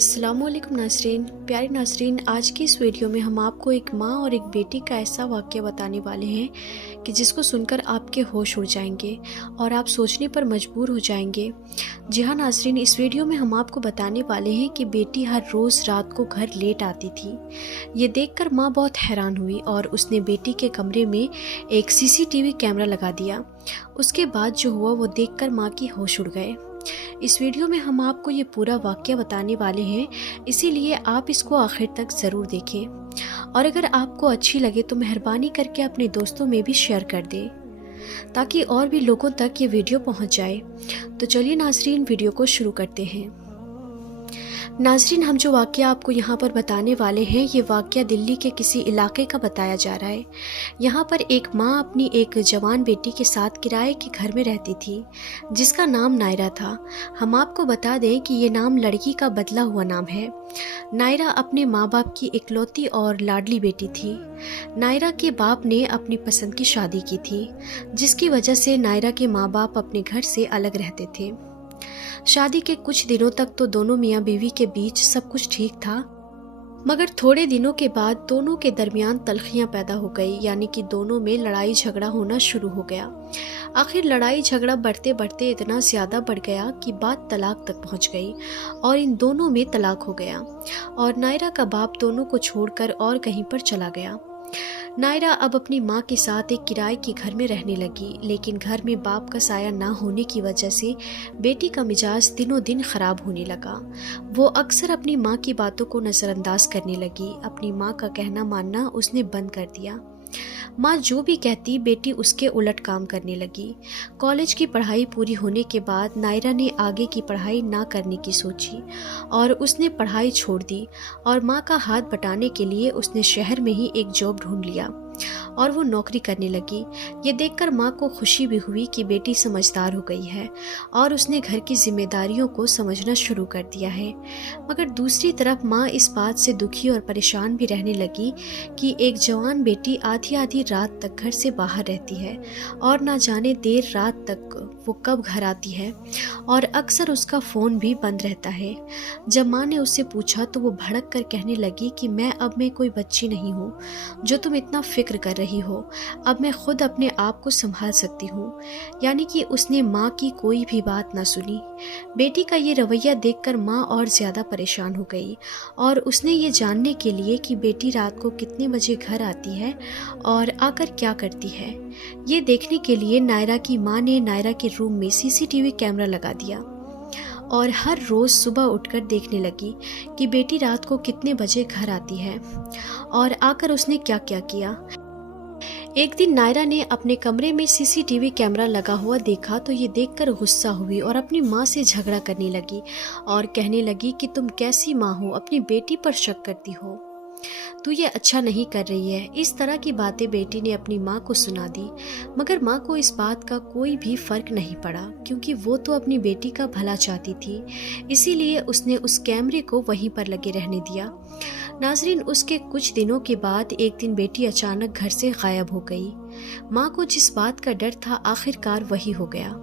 अस्सलामु अलैकुम नाज़रीन। प्यारे नाज़रीन, आज की इस वीडियो में हम आपको एक माँ और एक बेटी का ऐसा वाक़या बताने वाले हैं कि जिसको सुनकर आपके होश उड़ जाएंगे और आप सोचने पर मजबूर हो जाएंगे। जी हाँ नाज़रीन, इस वीडियो में हम आपको बताने वाले हैं कि बेटी हर रोज़ रात को घर लेट आती थी। ये देखकर माँ बहुत हैरान हुई और उसने बेटी के कमरे में एक CCTV कैमरा लगा दिया। उसके बाद जो हुआ वो देखकर माँ की होश उड़ गए। इस वीडियो में हम आपको ये पूरा वाक़या बताने वाले हैं, इसीलिए आप इसको आखिर तक ज़रूर देखें और अगर आपको अच्छी लगे तो मेहरबानी करके अपने दोस्तों में भी शेयर कर दें ताकि और भी लोगों तक ये वीडियो पहुंच जाए। तो चलिए नाज़रीन, वीडियो को शुरू करते हैं। नाज़रीन, हम जो वाक़या आपको यहाँ पर बताने वाले हैं ये वाक़या दिल्ली के किसी इलाके का बताया जा रहा है। यहाँ पर एक माँ अपनी एक जवान बेटी के साथ किराए के घर में रहती थी जिसका नाम नायरा था। हम आपको बता दें कि ये नाम लड़की का बदला हुआ नाम है। नायरा अपने माँ बाप की इकलौती और लाडली बेटी थी। नायरा के बाप ने अपनी पसंद की शादी की थी जिसकी वजह से नायरा के माँ बाप अपने घर से अलग रहते थे। शादी के कुछ दिनों तक तो दोनों मियाँ बीवी के बीच सब कुछ ठीक था, मगर थोड़े दिनों के बाद दोनों के दरमियान तल्खियाँ पैदा हो गई, यानी कि दोनों में लड़ाई झगड़ा होना शुरू हो गया। आखिर लड़ाई झगड़ा बढ़ते बढ़ते इतना ज़्यादा बढ़ गया कि बात तलाक तक पहुंच गई और इन दोनों में तलाक हो गया और नायरा का बाप दोनों को छोड़कर और कहीं पर चला गया। नायरा अब अपनी माँ के साथ एक किराए के घर में रहने लगी, लेकिन घर में बाप का साया ना होने की वजह से बेटी का मिजाज दिनों दिन खराब होने लगा। वो अक्सर अपनी माँ की बातों को नज़रअंदाज करने लगी। अपनी माँ का कहना मानना उसने बंद कर दिया। माँ जो भी कहती बेटी उसके उलट काम करने लगी। कॉलेज की पढ़ाई पूरी होने के बाद नायरा ने आगे की पढ़ाई ना करने की सोची और उसने पढ़ाई छोड़ दी और माँ का हाथ बटाने के लिए उसने शहर में ही एक जॉब ढूंढ लिया और वो नौकरी करने लगी। ये देखकर माँ को खुशी भी हुई कि बेटी समझदार हो गई है और उसने घर की जिम्मेदारियों को समझना शुरू कर दिया है। मगर दूसरी तरफ माँ इस बात से दुखी और परेशान भी रहने लगी कि एक जवान बेटी आधी आधी रात तक घर से बाहर रहती है और ना जाने देर रात तक वो कब घर आती है और अक्सर उसका फ़ोन भी बंद रहता है। जब माँ ने उससे पूछा तो वो भड़क कर कहने लगी कि मैं कोई बच्ची नहीं हूँ जो तुम इतना फिक्र कर रही हो, अब मैं खुद अपने आप को संभाल सकती हूँ। यानी कि उसने माँ की कोई भी बात ना सुनी। बेटी का ये रवैया देखकर माँ और ज़्यादा परेशान हो गई और उसने ये जानने के लिए कि बेटी रात को कितने बजे घर आती है और आकर क्या करती है, ये देखने के लिए नायरा की माँ ने नायरा के रूम में CCTV कैमरा लगा दिया और हर रोज़ सुबह उठकर देखने लगी कि बेटी रात को कितने बजे घर आती है और आकर उसने क्या क्या किया। एक दिन नायरा ने अपने कमरे में CCTV कैमरा लगा हुआ देखा तो ये देखकर गुस्सा हुई और अपनी माँ से झगड़ा करने लगी और कहने लगी कि तुम कैसी माँ हो, अपनी बेटी पर शक करती हो, तू ये अच्छा नहीं कर रही है। इस तरह की बातें बेटी ने अपनी माँ को सुना दी, मगर माँ को इस बात का कोई भी फर्क नहीं पड़ा क्योंकि वो तो अपनी बेटी का भला चाहती थी। इसीलिए उसने उस कैमरे को वहीं पर लगे रहने दिया। नाजरीन, उसके कुछ दिनों के बाद एक दिन बेटी अचानक घर से गायब हो गई। माँ को जिस बात का डर था आखिरकार वही हो गया।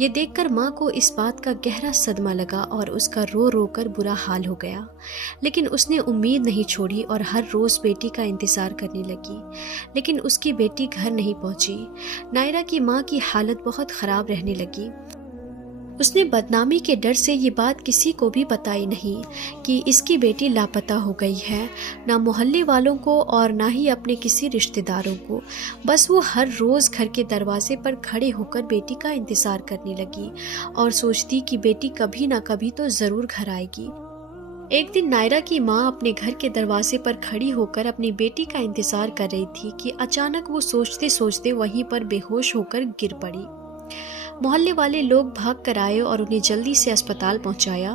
ये देखकर माँ को इस बात का गहरा सदमा लगा और उसका रो रो कर बुरा हाल हो गया, लेकिन उसने उम्मीद नहीं छोड़ी और हर रोज़ बेटी का इंतज़ार करने लगी, लेकिन उसकी बेटी घर नहीं पहुंची। नायरा की माँ की हालत बहुत ख़राब रहने लगी। उसने बदनामी के डर से ये बात किसी को भी बताई नहीं कि इसकी बेटी लापता हो गई है, ना मोहल्ले वालों को और ना ही अपने किसी रिश्तेदारों को। बस वो हर रोज़ घर के दरवाजे पर खड़े होकर बेटी का इंतज़ार करने लगी और सोचती कि बेटी कभी ना कभी तो ज़रूर घर आएगी। एक दिन नायरा की माँ अपने घर के दरवाजे पर खड़ी होकर अपनी बेटी का इंतज़ार कर रही थी कि अचानक वो सोचते सोचते वहीं पर बेहोश होकर गिर पड़ी। मोहल्ले वाले लोग भाग कर आए और उन्हें जल्दी से अस्पताल पहुंचाया।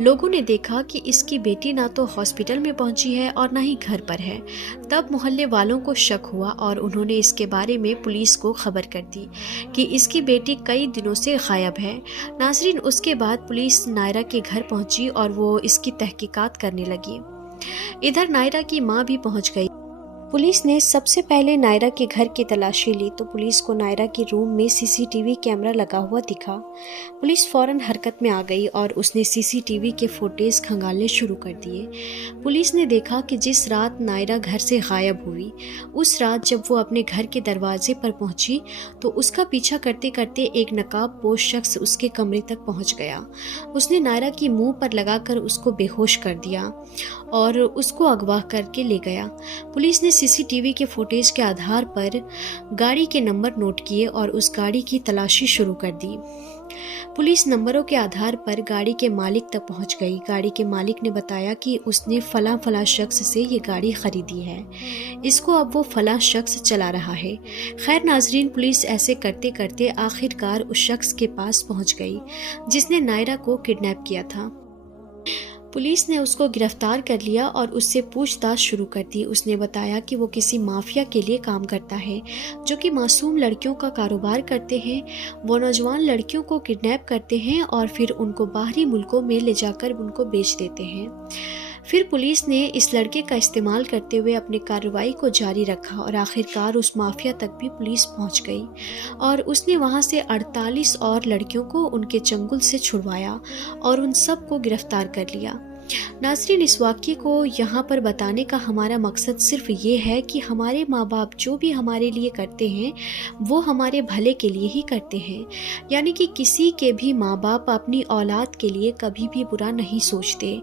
लोगों ने देखा कि इसकी बेटी ना तो हॉस्पिटल में पहुंची है और ना ही घर पर है। तब मोहल्ले वालों को शक हुआ और उन्होंने इसके बारे में पुलिस को खबर कर दी कि इसकी बेटी कई दिनों से गायब है। नाजरीन, उसके बाद पुलिस नायरा के घर पहुंची और वो इसकी तहकीकात करने लगी। इधर नायरा की माँ भी पहुंच गई पुलिस ने सबसे पहले नायरा के घर की तलाशी ली तो पुलिस को नायरा के रूम में सीसीटीवी कैमरा लगा हुआ दिखा। पुलिस फौरन हरकत में आ गई और उसने सीसीटीवी के फुटेज खंगालने शुरू कर दिए। पुलिस ने देखा कि जिस रात नायरा घर से गायब हुई, उस रात जब वो अपने घर के दरवाजे पर पहुंची तो उसका पीछा करते करते एक नकाबपोश शख्स उसके कमरे तक पहुंच गया। उसने नायरा की मुंह पर लगाकर उसको बेहोश कर दिया और उसको अगवा करके ले गया। पुलिस ने सीसीटीवी के फुटेज के आधार पर गाड़ी के नंबर नोट किए और उस गाड़ी की तलाशी शुरू कर दी। पुलिस नंबरों के आधार पर गाड़ी के मालिक तक पहुंच गई। गाड़ी के मालिक ने बताया कि उसने फला शख्स से ये गाड़ी खरीदी है, इसको अब वो फला शख्स चला रहा है। खैर नाजरीन, पुलिस ऐसे करते करते आखिरकार उस शख्स के पास पहुंच गई जिसने नायरा को किडनैप किया था। पुलिस ने उसको गिरफ्तार कर लिया और उससे पूछताछ शुरू कर दी। उसने बताया कि वो किसी माफिया के लिए काम करता है जो कि मासूम लड़कियों का कारोबार करते हैं। वो नौजवान लड़कियों को किडनैप करते हैं और फिर उनको बाहरी मुल्कों में ले जाकर उनको बेच देते हैं। फिर पुलिस ने इस लड़के का इस्तेमाल करते हुए अपनी कार्रवाई को जारी रखा और आखिरकार उस माफिया तक भी पुलिस पहुंच गई और उसने वहां से 48 और लड़कियों को उनके चंगुल से छुड़वाया और उन सब को गिरफ्तार कर लिया। नाज़रीन, इस वाक़ये को यहाँ पर बताने का हमारा मकसद सिर्फ ये है कि हमारे माँ बाप जो भी हमारे लिए करते हैं वो हमारे भले के लिए ही करते हैं। यानी कि किसी के भी माँ बाप अपनी औलाद के लिए कभी भी बुरा नहीं सोचते।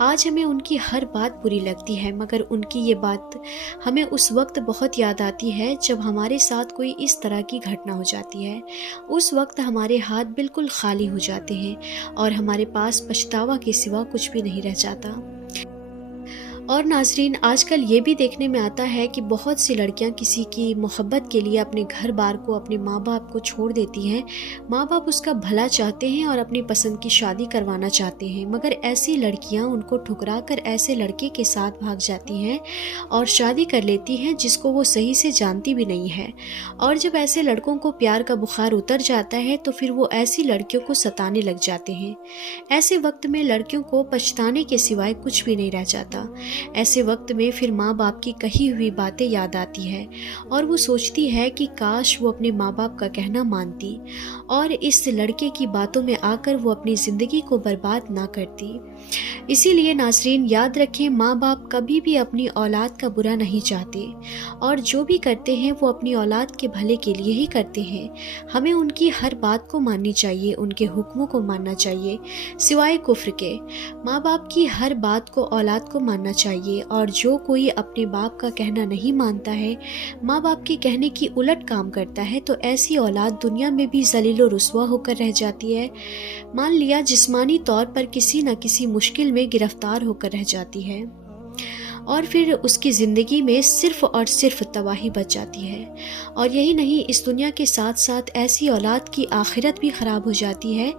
आज हमें उनकी हर बात बुरी लगती है, मगर उनकी ये बात हमें उस वक्त बहुत याद आती है जब हमारे साथ कोई इस तरह की घटना हो जाती है। उस वक्त हमारे हाथ बिल्कुल खाली हो जाते हैं और हमारे पास पछतावा के सिवा कुछ भी नहीं जाता। और नाजरीन, आजकल ये भी देखने में आता है कि बहुत सी लड़कियां किसी की मोहब्बत के लिए अपने घर बार को, अपने माँ बाप को छोड़ देती हैं। माँ बाप उसका भला चाहते हैं और अपनी पसंद की शादी करवाना चाहते हैं, मगर ऐसी लड़कियां उनको ठुकरा कर ऐसे लड़के के साथ भाग जाती हैं और शादी कर लेती हैं जिसको वो सही से जानती भी नहीं है। और जब ऐसे लड़कों को प्यार का बुखार उतर जाता है तो फिर वो ऐसी लड़कियों को सताने लग जाते हैं। ऐसे वक्त में लड़कियों को पछताने के सिवाय कुछ भी नहीं रह जाता। ऐसे वक्त में फिर माँ बाप की कही हुई बातें याद आती है और वो सोचती है कि काश वो अपने माँ बाप का कहना मानती और इस लड़के की बातों में आकर वो अपनी ज़िंदगी को बर्बाद ना करती। इसीलिए नाज़रीन, याद रखें, माँ बाप कभी भी अपनी औलाद का बुरा नहीं चाहते और जो भी करते हैं वो अपनी औलाद के भले के लिए ही करते हैं। हमें उनकी हर बात को माननी चाहिए, उनके हुक्मों को मानना चाहिए, सिवाय कुफ्र के। माँ बाप की हर बात को औलाद को मानना चाहिए और जो कोई अपने बाप का कहना नहीं मानता है, माँ बाप के कहने की उलट काम करता है, तो ऐसी औलाद दुनिया में भी ज़लील और रुस्वा होकर रह जाती है। मान लिया जिस्मानी तौर पर किसी न किसी मुश्किल में गिरफ्तार होकर रह जाती है और फिर उसकी ज़िंदगी में सिर्फ और सिर्फ तबाही बच जाती है। और यही नहीं, इस दुनिया के साथ साथ ऐसी औलाद की आखिरत भी ख़राब हो जाती है।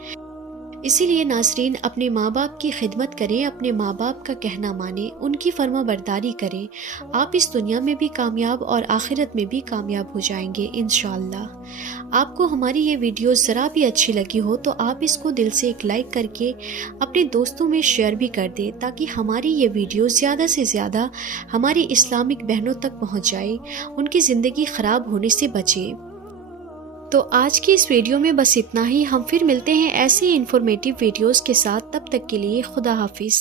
इसीलिए नाज़रीन, अपने माँ बाप की खिदमत करें, अपने माँ बाप का कहना मानें, उनकी फर्माबरदारी करें। आप इस दुनिया में भी कामयाब और आखिरत में भी कामयाब हो जाएंगे इंशाअल्लाह। आपको हमारी ये वीडियो ज़रा भी अच्छी लगी हो तो आप इसको दिल से एक लाइक करके अपने दोस्तों में शेयर भी कर दें, ताकि हमारी ये वीडियो ज़्यादा से ज़्यादा हमारी इस्लामिक बहनों तक पहुँच जाए, उनकी ज़िंदगी ख़राब होने से बचे। तो आज की इस वीडियो में बस इतना ही। हम फिर मिलते हैं ऐसे इंफॉर्मेटिव वीडियोस के साथ। तब तक के लिए खुदा हाफिज़।